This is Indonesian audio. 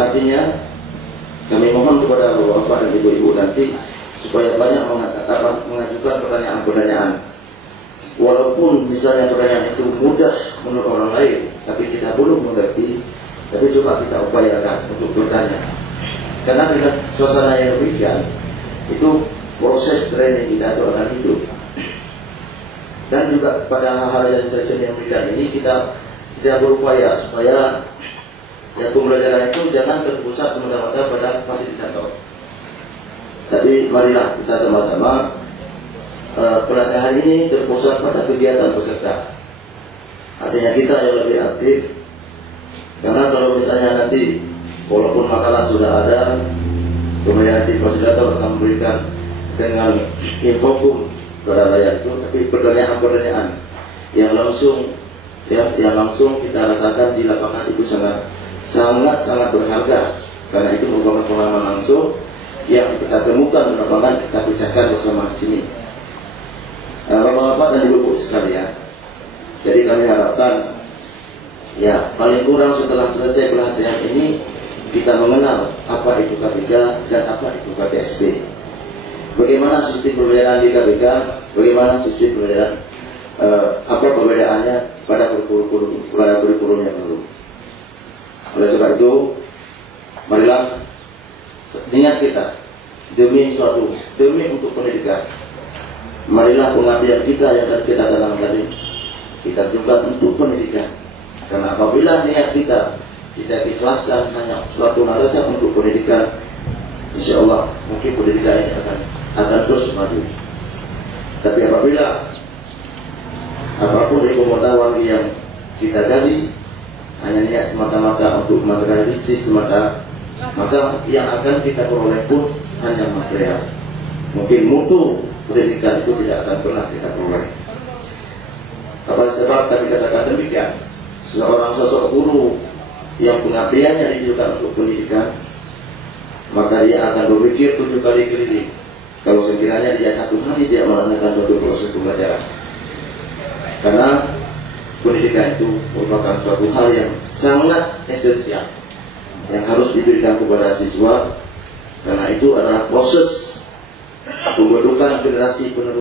Artinya kami mohon kepada bapak dan ibu-ibu nanti supaya banyak mengajukan pertanyaan-pertanyaan. Walaupun misalnya pertanyaan itu mudah menurut orang lain, tapi kita belum mengerti, tapi coba kita upayakan untuk bertanya. Karena dengan suasana yang demikian, itu proses training kita itu akan hidup. Dan juga pada hal-hal yang saya berikan ini kita berupaya supaya ya pembelajaran itu jangan terpusat semata-mata pada fasilitator. Tapi marilah kita sama-sama pelatihan ini terpusat pada kegiatan peserta. Artinya kita yang lebih aktif. Karena kalau misalnya nanti walaupun makalah sudah ada, kemudian nanti fasilitator akan memberikan dengan infokum pada layar itu, tapi pertanyaan-pertanyaan yang langsung kita rasakan di lapangan itu sangat berharga, karena itu merupakan pengalaman langsung yang kita temukan di lapangan, kita pecahkan bersama di sini. Bapak-bapak dan ibu-ibu sekalian, jadi kami harapkan ya paling kurang setelah selesai pelatihan ini kita mengenal apa itu KPK dan apa itu KPSP. Bagaimana sistem pembelajaran di KPK, bagaimana sistem pembelajaran, apa perbedaannya pada kurikulum yang baru. Oleh sebab itu, marilah niat kita demi untuk pendidikan. Marilah pengabdian kita yang kita tanam tadi, kita juga untuk pendidikan. Karena apabila niat kita ikhlaskan hanya suatu nalasa untuk pendidikan, insya Allah mungkin pendidikan ini akan terus maju. Tapi apabila apapun ilmu pengetahuan yang kita gali hanya niat semata-mata untuk materialistis semata, maka yang akan kita peroleh pun hanya material. Mungkin mutu pendidikan itu tidak akan pernah kita peroleh. Apa sebab kami katakan demikian? Seorang sosok guru yang pengabdiannya ditujukan untuk pendidikan, maka dia akan berpikir 7 kali keliling kalau sekiranya dia satu hari tidak melaksanakan suatu proses pembelajaran. Karena pendidikan itu merupakan suatu hal yang sangat esensial yang harus diberikan kepada siswa, karena itu adalah proses pembentukan generasi penerus.